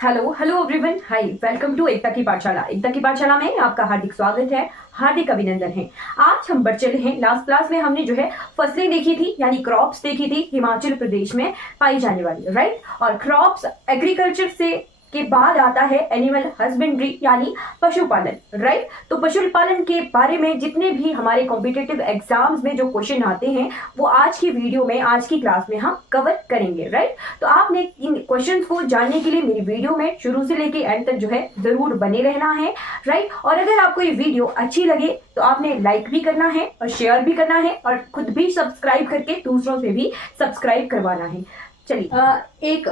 Hello hello everyone, hi, welcome to Ekta की पाठशाला। एकता की पाठशाला में आपका हार्दिक स्वागत है, हार्दिक अभिनंदन है। आज हम बढ़ चले हैं। लास्ट क्लास में हमने जो है फसलें देखी थी, यानी क्रॉप्स देखी थी हिमाचल प्रदेश में पाई जाने वाली, राइट। और क्रॉप्स एग्रीकल्चर से के बाद आता है एनिमल हस्बेंड्री यानी पशुपालन, राइट। तो पशुपालन के बारे में जितने भी हमारे कॉम्पिटिटिव एग्जाम्स में जो क्वेश्चन आते हैं वो आज की वीडियो में, आज की क्लास में हम कवर करेंगे, राइट। तो आपने इन क्वेश्चंस को जानने के लिए मेरी वीडियो में शुरू से लेके एंड तक जो है जरूर बने रहना है, राइट। और अगर आपको ये वीडियो अच्छी लगे तो आपने लाइक भी करना है और शेयर भी करना है और खुद भी सब्सक्राइब करके दूसरों से भी सब्सक्राइब करवाना है। चलिए, एक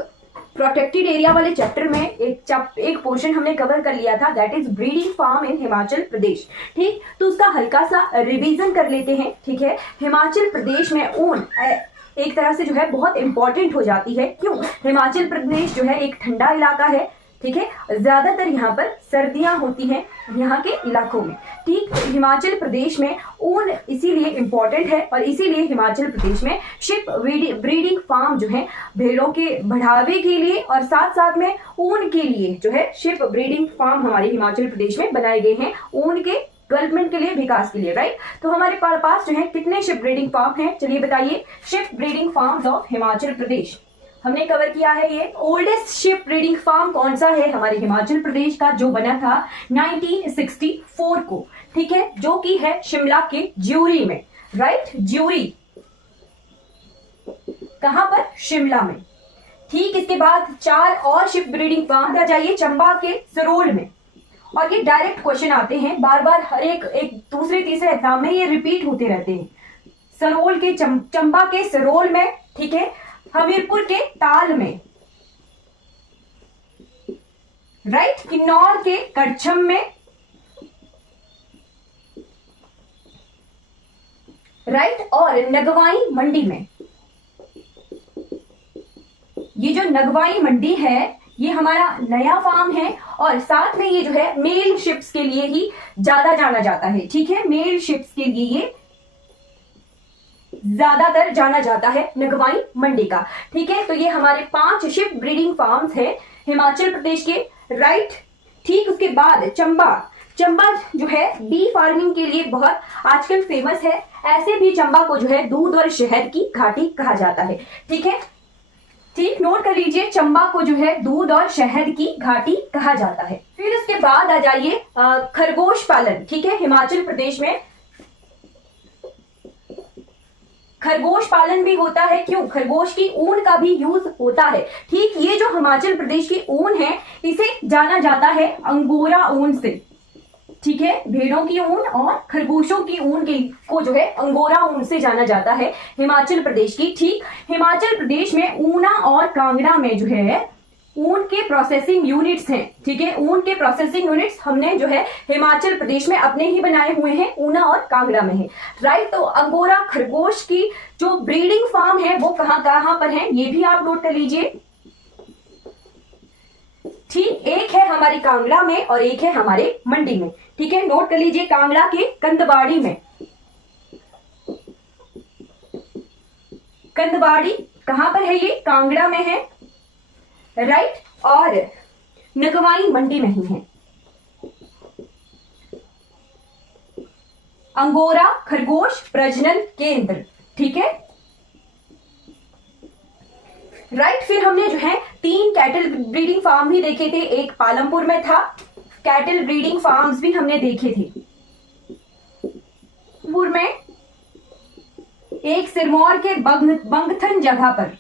प्रोटेक्टेड एरिया वाले चैप्टर में एक पोर्शन हमने कवर कर लिया था, that is breeding farm in Himachal Pradesh, ठीक। तो उसका हल्का सा रिवीजन कर लेते हैं, ठीक है। हिमाचल प्रदेश में ऊन एक तरह से जो है बहुत इंपॉर्टेंट हो जाती है। क्यों? हिमाचल प्रदेश जो है एक ठंडा इलाका है, ठीक है। ज्यादातर यहाँ पर सर्दियां होती हैं यहाँ के इलाकों में, ठीक। हिमाचल प्रदेश में ऊन इसीलिए इम्पोर्टेंट है और इसीलिए हिमाचल प्रदेश में शिप ब्रीडिंग फार्म जो है भेड़ों के बढ़ावे के लिए और साथ साथ में ऊन के लिए जो है शिप ब्रीडिंग फार्म हमारे हिमाचल प्रदेश में बनाए गए हैं, ऊन के डेवलपमेंट के लिए, विकास के लिए, राइट। तो हमारे पास जो है कितने शिप ब्रीडिंग फार्म हैं? चलिए बताइए। Sheep breeding farms of Himachal Pradesh हमने कवर किया है। ये ओल्डेस्ट शिप ब्रीडिंग फार्म कौन सा है? हमारे हिमाचल प्रदेश का, जो बना था 1964 को, ठीक है, जो कि है शिमला के ज्यूरी में, राइट। ज्यूरी कहां पर? शिमला में, ठीक। इसके बाद 4 और शिप ब्रीडिंग फार्म आ जाइए चंबा के सरोल में। और ये डायरेक्ट क्वेश्चन आते हैं बार बार, हर एक दूसरे तीसरे एग्जाम में ये रिपीट होते रहते हैं। सरोल के चंबा के सरोल में, ठीक है। हमीरपुर के ताल में, राइट। किन्नौर के करछम में, राइट। और नगवाई मंडी में। ये जो नगवाई मंडी है ये हमारा नया फार्म है और साथ में ये जो है मेल शिप्स के लिए ही ज्यादा जाना जाता है, ठीक है। मेल शिप्स के लिए ये ज्यादातर जाना जाता है नगवाई मंडी का, ठीक है। तो ये हमारे 5 शिप ब्रीडिंग फार्म्स है हिमाचल प्रदेश के, राइट, ठीक। उसके बाद चंबा जो है बी फार्मिंग के लिए बहुत आजकल फेमस है। ऐसे भी चंबा को जो है दूध और शहद की घाटी कहा जाता है, ठीक है, ठीक। नोट कर लीजिए, चंबा को जो है दूध और शहद की घाटी कहा जाता है। फिर उसके बाद आ जाइए खरगोश पालन, ठीक है। हिमाचल प्रदेश में खरगोश पालन भी होता है। क्यों? खरगोश की ऊन का भी यूज होता है, ठीक। ये जो हिमाचल प्रदेश की ऊन है इसे जाना जाता है अंगोरा ऊन से, ठीक है। भेड़ों की ऊन और खरगोशों की ऊन को जो है अंगोरा ऊन से जाना जाता है हिमाचल प्रदेश की, ठीक। हिमाचल प्रदेश में ऊना और कांगड़ा में जो है ऊन के प्रोसेसिंग यूनिट्स हैं, ठीक है। ऊन के प्रोसेसिंग यूनिट्स हमने जो है हिमाचल प्रदेश में अपने ही बनाए हुए हैं, ऊना और कांगड़ा में है, राइट। तो अंगोरा खरगोश की जो ब्रीडिंग फार्म है वो कहां पर है, ये भी आप नोट कर लीजिए, ठीक। एक है हमारी कांगड़ा में और एक है हमारे मंडी में, ठीक है। नोट कर लीजिए, कांगड़ा के कंदबाड़ी में। कंदबाड़ी कहां पर है? ये कांगड़ा में है, राइट। और नगवाई मंडी में ही है। अंगोरा खरगोश प्रजनन केंद्र, ठीक है, राइट। फिर हमने जो है 3 कैटल ब्रीडिंग फार्म भी देखे थे। एक पालमपुर में था, कैटल ब्रीडिंग फार्म्स भी हमने देखे थे पुर में, एक सिरमौर के बंगथन जगह पर,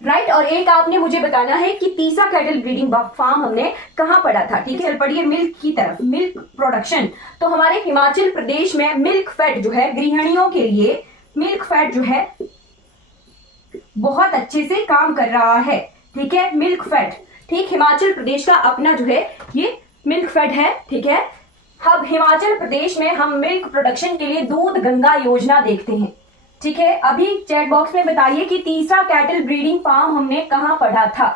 राइट। और एक आपने मुझे बताना है कि तीसरा कैटल ब्रीडिंग फार्म हमने कहां पढ़ा था, ठीक है। पढ़िए मिल्क की तरफ, मिल्क प्रोडक्शन। तो हमारे हिमाचल प्रदेश में मिल्क फैट जो है गृहिणियों के लिए, मिल्क फैट जो है बहुत अच्छे से काम कर रहा है, ठीक है। मिल्क फैट, ठीक। हिमाचल प्रदेश का अपना जो है ये मिल्क फैट है, ठीक है। अब हिमाचल प्रदेश में हम मिल्क प्रोडक्शन के लिए दूध गंगा योजना देखते हैं, ठीक है। अभी चैट बॉक्स में बताइए कि तीसरा कैटल ब्रीडिंग फार्म हमने कहां पढ़ा था।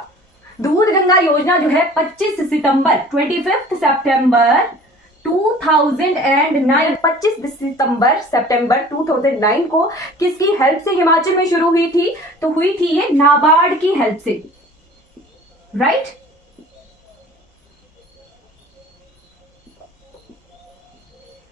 दूध गंगा योजना जो है 25 सितंबर 2009, 25 सितंबर 2009 को किसकी हेल्प से हिमाचल में शुरू हुई थी? तो हुई थी ये नाबार्ड की हेल्प से, राइट।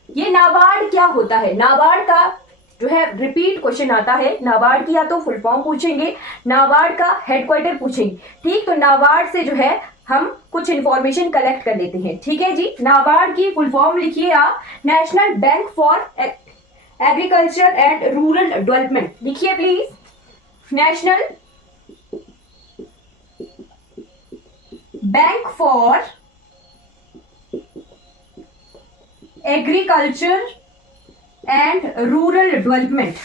ये नाबार्ड क्या होता है? नाबार्ड का जो है रिपीट क्वेश्चन आता है, नाबार्ड की या तो फुल फॉर्म पूछेंगे, नाबार्ड का हेडक्वार्टर पूछेंगे, ठीक। तो नाबार्ड से जो है हम कुछ इंफॉर्मेशन कलेक्ट कर लेते हैं, ठीक है जी। नाबार्ड की फुल फॉर्म लिखिए आप, National Bank for Agriculture and Rural Development, लिखिए please, National Bank for Agriculture and Rural Development.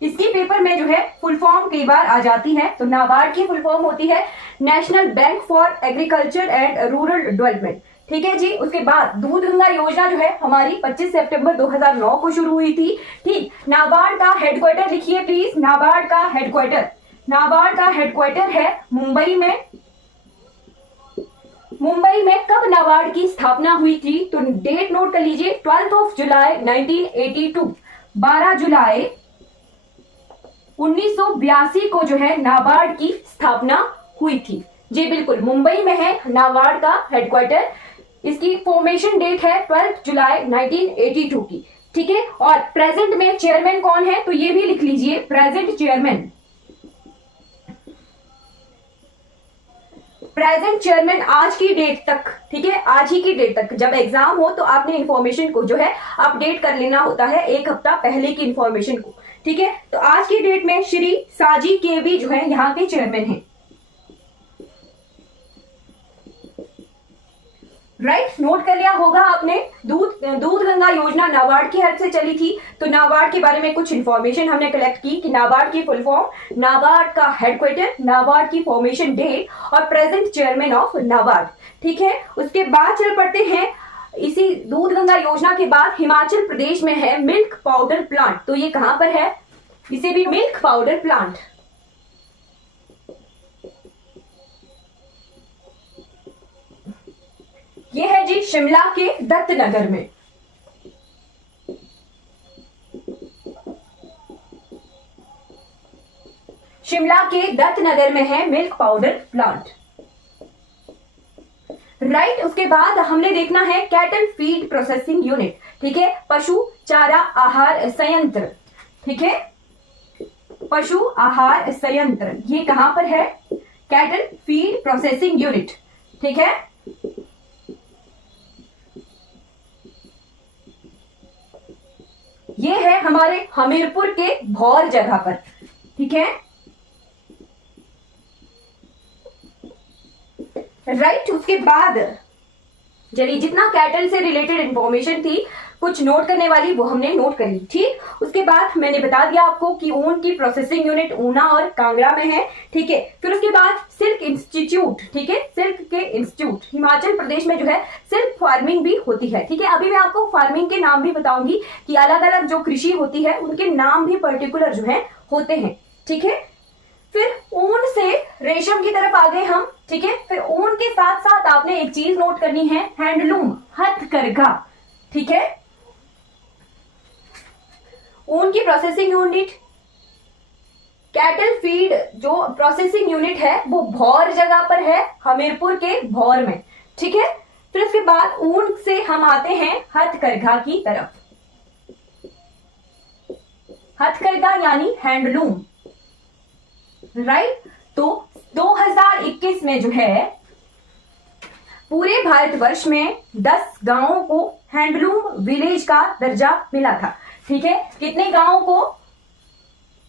इसकी पेपर में जो है फुल फॉर्म कई बार आ जाती है। तो नाबार्ड की फुल फॉर्म होती है national Bank for Agriculture and Rural development, ठीक है जी। उसके बाद दूध गंगा योजना जो है हमारी 25 सितंबर 2009 को शुरू हुई थी, ठीक। नाबार्ड का हेडक्वार्टर लिखिए प्लीज, नाबार्ड का हेडक्वार्टर, नाबार्ड का हेडक्वार्टर है मुंबई में। मुंबई में कब नाबार्ड की स्थापना हुई थी? तो डेट नोट कर लीजिए, 12 जुलाई 1982, 12 जुलाई 1982 को जो है नाबार्ड की स्थापना हुई थी जी, बिल्कुल मुंबई में है नाबार्ड का हेडक्वार्टर। इसकी फॉर्मेशन डेट है 12 जुलाई 1982 की, ठीक है। और प्रेजेंट में चेयरमैन कौन है? तो ये भी लिख लीजिए, प्रेजेंट चेयरमैन, प्रेजेंट चेयरमैन आज की डेट तक, ठीक है, आज ही की डेट तक। जब एग्जाम हो तो आपने इंफॉर्मेशन को जो है अपडेट कर लेना होता है एक हफ्ता पहले की इंफॉर्मेशन को, ठीक है। तो आज की डेट में श्री साजी केवी जो है यहाँ के चेयरमैन हैं, राइट। नोट कर लिया होगा आपने। दूध गंगा योजना नाबार्ड की हेल्प से चली थी। तो नाबार्ड के बारे में कुछ इंफॉर्मेशन हमने कलेक्ट की कि नाबार्ड की फुल फॉर्म, नाबार्ड का हेडक्वार्टर, नाबार्ड की फॉर्मेशन डेट और प्रेजेंट चेयरमैन ऑफ नाबार्ड, ठीक है। उसके बाद चल पड़ते हैं, इसी दूध गंगा योजना के बाद हिमाचल प्रदेश में है मिल्क पाउडर प्लांट। तो ये कहां पर है? इसे भी मिल्क पाउडर प्लांट, ये है जी शिमला के दत्तनगर में, शिमला के दत्तनगर में है मिल्क पाउडर प्लांट, राइट। उसके बाद हमने देखना है कैटल फीड प्रोसेसिंग यूनिट, ठीक है, पशु चारा आहार संयंत्र, ठीक है, पशु आहार संयंत्र, ये कहां पर है? कैटल फीड प्रोसेसिंग यूनिट, ठीक है। ये है हमारे हमीरपुर के भौर जगह पर, ठीक है, राइट। उसके बाद चलिए जितना कैटल से रिलेटेड इंफॉर्मेशन थी कुछ नोट करने वाली वो हमने नोट कर ली, ठीक। उसके बाद मैंने बता दिया आपको कि ऊन की प्रोसेसिंग यूनिट ऊना और कांगड़ा में है, ठीक है। फिर उसके बाद सिल्क इंस्टीट्यूट, ठीक है, सिल्क के इंस्टीट्यूट हिमाचल प्रदेश में जो है सिल्क फार्मिंग भी होती है, ठीक है। अभी मैं आपको फार्मिंग के नाम भी बताऊंगी कि अलग अलग जो कृषि होती है उनके नाम भी पर्टिकुलर जो है होते हैं, ठीक है। फिर ऊन से रेशम की तरफ आ गए हम, ठीक है। फिर ऊन के साथ साथ आपने एक चीज नोट करनी है, हैंडलूम, हथकरघा, ठीक है। ऊन की प्रोसेसिंग यूनिट, कैटल फीड जो प्रोसेसिंग यूनिट है वो भौर जगह पर है, हमीरपुर के भौर में, ठीक है। फिर उसके बाद ऊन से हम आते हैं हथकरघा की तरफ, हथकरघा यानी हैंडलूम, राइट। तो 2021 में जो है पूरे भारतवर्ष में 10 गांवों को हैंडलूम विलेज का दर्जा मिला था, ठीक है। कितने गांवों को?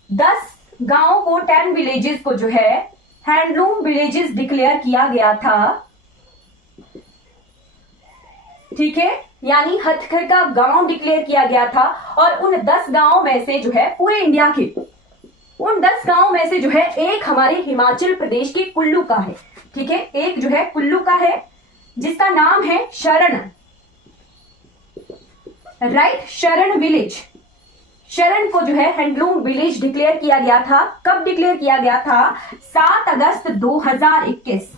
10 गांवों को, 10 विलेजेस को जो है हैंडलूम विलेजेस डिक्लेयर किया गया था, ठीक है, यानी हथकरघा गांव डिक्लेयर किया गया था। और उन 10 गांवों में से जो है पूरे इंडिया के उन 10 गांवों में से जो है एक हमारे हिमाचल प्रदेश के कुल्लू का है, ठीक है, एक जो है कुल्लू का है जिसका नाम है शरण, राइट, शरण विलेज। शरण को जो है हैंडलूम विलेज डिक्लेयर किया गया था। कब डिक्लेयर किया गया था? 7 अगस्त 2021,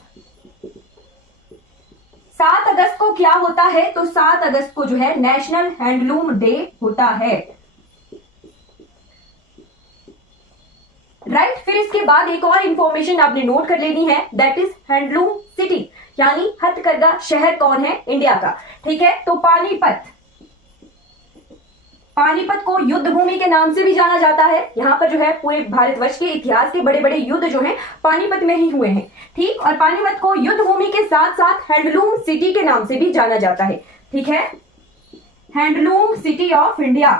7 अगस्त को क्या होता है, तो 7 अगस्त को जो है नेशनल हैंडलूम डे होता है। राइट, फिर इसके बाद एक और इंफॉर्मेशन आपने नोट कर लेनी है, दैट इज हैंडलूम सिटी, यानी हथकरघा शहर कौन है, इंडिया का। ठीक है, तो पानीपत, पानीपत को युद्ध भूमि के नाम से भी जाना जाता है। यहाँ पर जो है पूरे भारतवर्ष के इतिहास के बड़े बड़े युद्ध जो हैं पानीपत में ही हुए हैं। ठीक, और पानीपत को युद्ध भूमि के साथ साथ हैंडलूम सिटी के नाम से भी जाना जाता है। ठीक है, handloom city of India.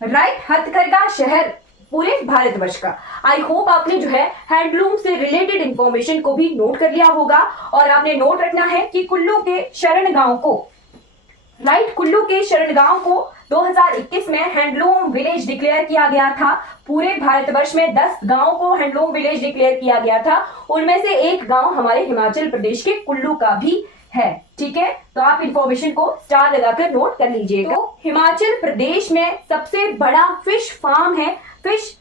Right, हथकरघा शहर पूरे भारतवर्ष का। आई होप आपने जो है हैंडलूम से रिलेटेड इंफॉर्मेशन को भी नोट कर लिया होगा। और आपने नोट रखना है कि कुल्लू के शरण गांव को, राइट, कुल्लू के शरण गांव को 2021 में हैंडलूम विलेज डिक्लेयर किया गया था। पूरे भारतवर्ष में 10 गांव को हैंडलूम विलेज डिक्लेयर किया गया था, उनमें से एक गांव हमारे हिमाचल प्रदेश के कुल्लू का भी है। ठीक है, तो आप इंफॉर्मेशन को स्टार लगाकर नोट कर लीजिएगा। तो हिमाचल प्रदेश में सबसे बड़ा फिश फार्म है, फिश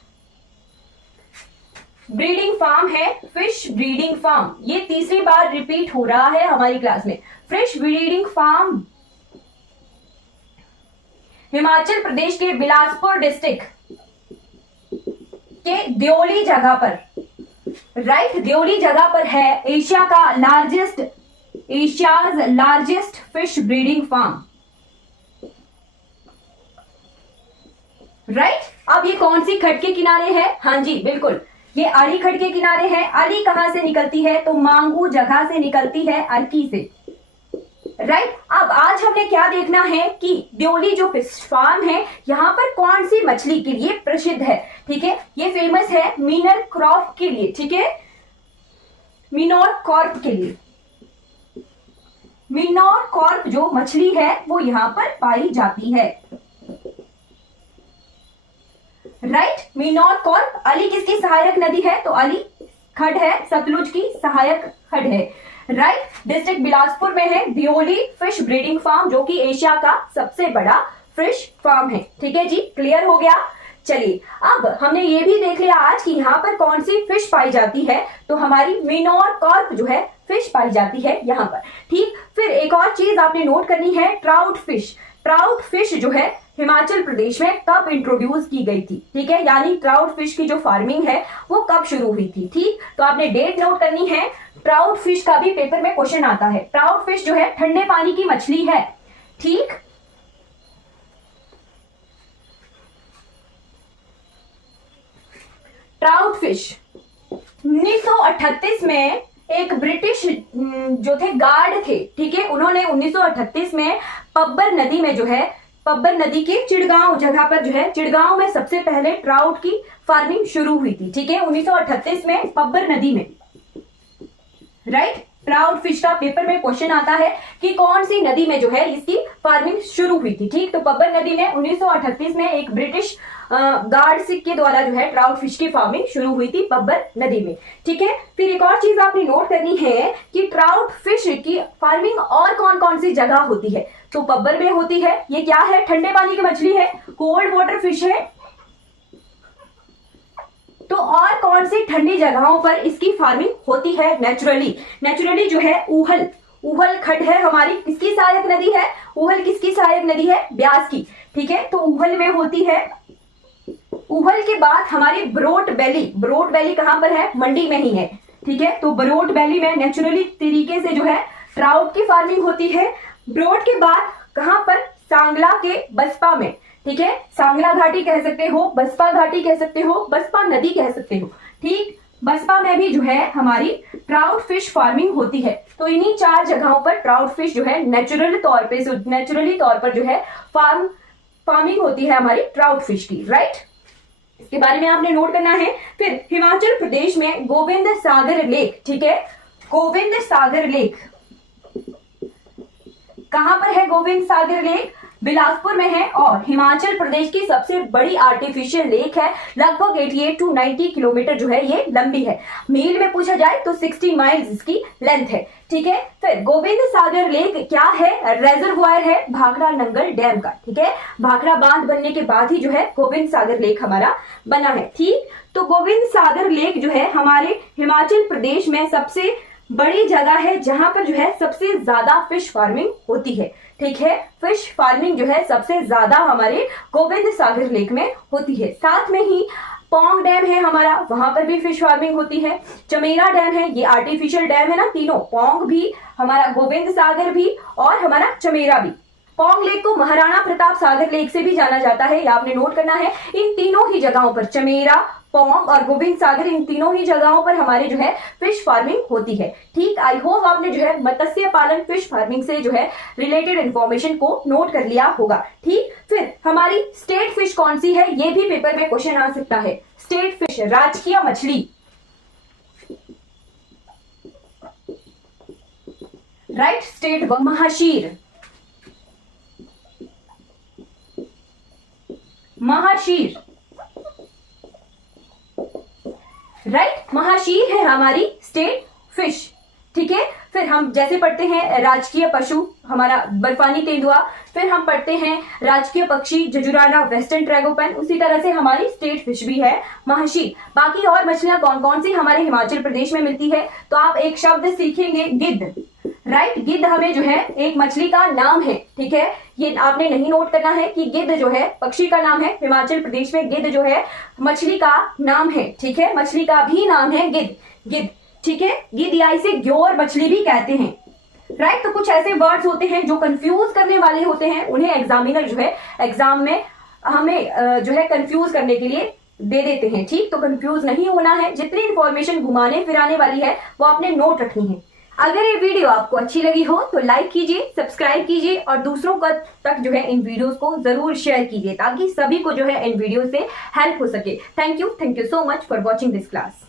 ब्रीडिंग फार्म है, फिश ब्रीडिंग फार्म। ये तीसरी बार रिपीट हो रहा है हमारी क्लास में। Fish breeding farm Himachal Pradesh के बिलासपुर डिस्ट्रिक्ट के देओली जगह पर, राइट, देओली जगह पर है एशिया का largest, Asia's largest fish breeding farm. Right, अब ये कौन सी खड के किनारे है, हाँ जी बिल्कुल, ये अली खड के किनारे है। अली कहां से निकलती है, तो मांगू जगह से निकलती है, अर्की से। राइट, अब आज हमने क्या देखना है कि देओली जो फिश फार्म है यहाँ पर कौन सी मछली के लिए प्रसिद्ध है। ठीक है, ये फेमस है मीनर क्रॉप के लिए। ठीक है, मीनोर कॉर्प के लिए। मीनोर कॉर्प जो मछली है वो यहाँ पर पाई जाती है। Right, मीनोर Corp. अली किसकी सहायक नदी है, तो अली खड है, सतलुज की सहायक खड है। राइट, डिस्ट्रिक्ट बिलासपुर में है देओली फिश ब्रीडिंग फार्म, जो कि एशिया का सबसे बड़ा फिश फार्म है। ठीक है जी, क्लियर हो गया। चलिए, अब हमने ये भी देख लिया आज कि यहाँ पर कौन सी फिश पाई जाती है, तो हमारी मीनोर कॉर्प जो है फिश पाई जाती है यहाँ पर। ठीक, फिर एक और चीज आपने नोट करनी है, ट्राउट फिश। ट्राउट फिश जो है हिमाचल प्रदेश में कब इंट्रोड्यूस की गई थी। ठीक है, यानी ट्राउट फिश की जो फार्मिंग है वो कब शुरू हुई थी। ठीक, तो आपने डेट नोट करनी है। ट्राउट फिश का भी पेपर में क्वेश्चन आता है। ट्राउट फिश जो है ठंडे पानी की मछली है। ठीक, ट्राउट फिश 1938 में एक ब्रिटिश जो थे गार्ड थे, ठीक है, उन्होंने 1938 में पब्बर नदी में जो है, पब्बर नदी के चिड़गांव जगह पर जो है, चिड़गांव में सबसे पहले ट्राउट की फार्मिंग शुरू हुई थी। ठीक है, 1938 में पब्बर नदी में। राइट, ट्राउट फिश का पेपर में क्वेश्चन आता है कि कौन सी नदी में जो है इसकी फार्मिंग शुरू हुई थी। ठीक, तो पब्बर नदी में 1938 में एक ब्रिटिश गार्ड सिख के द्वारा जो है ट्राउट फिश की फार्मिंग शुरू हुई थी पब्बर नदी में। ठीक है, फिर एक और चीज आपने नोट करनी है कि ट्राउट फिश की फार्मिंग और कौन कौन सी जगह होती है, तो पब्बर में होती है। ये क्या है, ठंडे पानी की मछली है, कोल्ड वाटर फिश है। तो और कौन सी ठंडी जगहों पर इसकी फार्मिंग होती है नेचुरली। नेचुरली जो है ऊहल, ऊहल खड है हमारी, किसकी सहायक नदी है, ऊहल किसकी सहायक नदी है, ब्यास की। ठीक है, तो ऊहल में होती है। ऊहल के बाद हमारी ब्रोड वैली, ब्रोड वैली कहां पर है, मंडी में ही है। ठीक है, तो ब्रोड वैली में नेचुरली तरीके से जो है ट्राउट की फार्मिंग होती है। ब्रोड के बाद कहां पर, सांगला के बसपा में। ठीक है, सांगला घाटी कह सकते हो, बसपा घाटी कह सकते हो, बसपा नदी कह सकते हो। ठीक, बसपा में भी जो है हमारी ट्राउट फिश फार्मिंग होती है। तो इन्हीं 4 जगहों पर ट्राउट फिश जो है नेचुरली तौर पर जो है फार्मिंग होती है हमारी ट्राउट फिश की। राइट, इसके बारे में आपने नोट करना है। फिर हिमाचल प्रदेश में गोविंद सागर लेक। ठीक है, गोविंद सागर लेक कहां पर है, गोविंद सागर लेक बिलासपुर में है और हिमाचल प्रदेश की सबसे बड़ी आर्टिफिशियल लेक है। लगभग 88 टू 90 किलोमीटर जो है ये लंबी है। मील में पूछा जाए तो 60 माइल्स इसकी लेंथ है। ठीक है, फिर गोविंद सागर लेक क्या है? रेजर्वॉयर है भाखड़ा नंगल डैम का। ठीक है, भाखड़ा बांध बनने के बाद ही जो है गोविंद सागर लेक हमारा बना है। ठीक, तो गोविंद सागर लेक जो है हमारे हिमाचल प्रदेश में सबसे बड़ी जगह है जहां पर जो है सबसे ज्यादा फिश फार्मिंग होती है। ठीक है, फिश फार्मिंग जो है सबसे ज्यादा हमारे गोविंद सागर लेक में होती है। साथ में ही पौंग डैम है हमारा, वहां पर भी फिश फार्मिंग होती है। चमेरा डैम है, ये आर्टिफिशियल डैम है ना, तीनों, पौंग भी, हमारा गोविंद सागर भी और हमारा चमेरा भी। पौंग लेक को महाराणा प्रताप सागर लेक से भी जाना जाता है, ये आपने नोट करना है। इन तीनों ही जगहों पर, चमेरा, पौंग और गोविंद सागर, इन तीनों ही जगहों पर हमारे जो है फिश फार्मिंग होती है। ठीक, आई होप आपने जो है मत्स्य पालन, फिश फार्मिंग से जो है रिलेटेड इंफॉर्मेशन को नोट कर लिया होगा। ठीक, फिर हमारी स्टेट फिश कौन सी है, ये भी पेपर में क्वेश्चन आ सकता है। स्टेट फिश, राजकीय मछली, राइट, स्टेट महाशीर, महाशीर, राइट, महाशीर है हमारी स्टेट फिश। ठीक है, फिर हम जैसे पढ़ते हैं राजकीय पशु हमारा बर्फानी तेंदुआ, फिर हम पढ़ते हैं राजकीय पक्षी जजुराना वेस्टर्न ट्रैगोपन, उसी तरह से हमारी स्टेट फिश भी है महाशीर। बाकी और मछलियां कौन कौन सी हमारे हिमाचल प्रदेश में मिलती है, तो आप एक शब्द सीखेंगे, गिद्ध, राइट। गिद्ध हमें जो है एक मछली का नाम है। ठीक है, ये आपने नहीं नोट करना है कि गिद्ध जो है पक्षी का नाम है, हिमाचल प्रदेश में गिद्ध जो है मछली का नाम है। ठीक है, मछली का भी नाम है गिद्ध, गिद्ध। ठीक है, गिद्ध या इसे ग्योर मछली भी कहते हैं, राइट। तो कुछ ऐसे वर्ड्स होते हैं जो कंफ्यूज करने वाले होते हैं, उन्हें एग्जामिनर जो है एग्जाम में हमें जो है कंफ्यूज करने के लिए दे देते हैं। ठीक, तो कंफ्यूज नहीं होना है, जितनी इंफॉर्मेशन घुमाने फिराने वाली है वो आपने नोट रखनी है। अगर ये वीडियो आपको अच्छी लगी हो तो लाइक कीजिए, सब्सक्राइब कीजिए और दूसरों का तक जो है इन वीडियोस को जरूर शेयर कीजिए ताकि सभी को जो है इन वीडियो से हेल्प हो सके। Thank you so much for watching this class.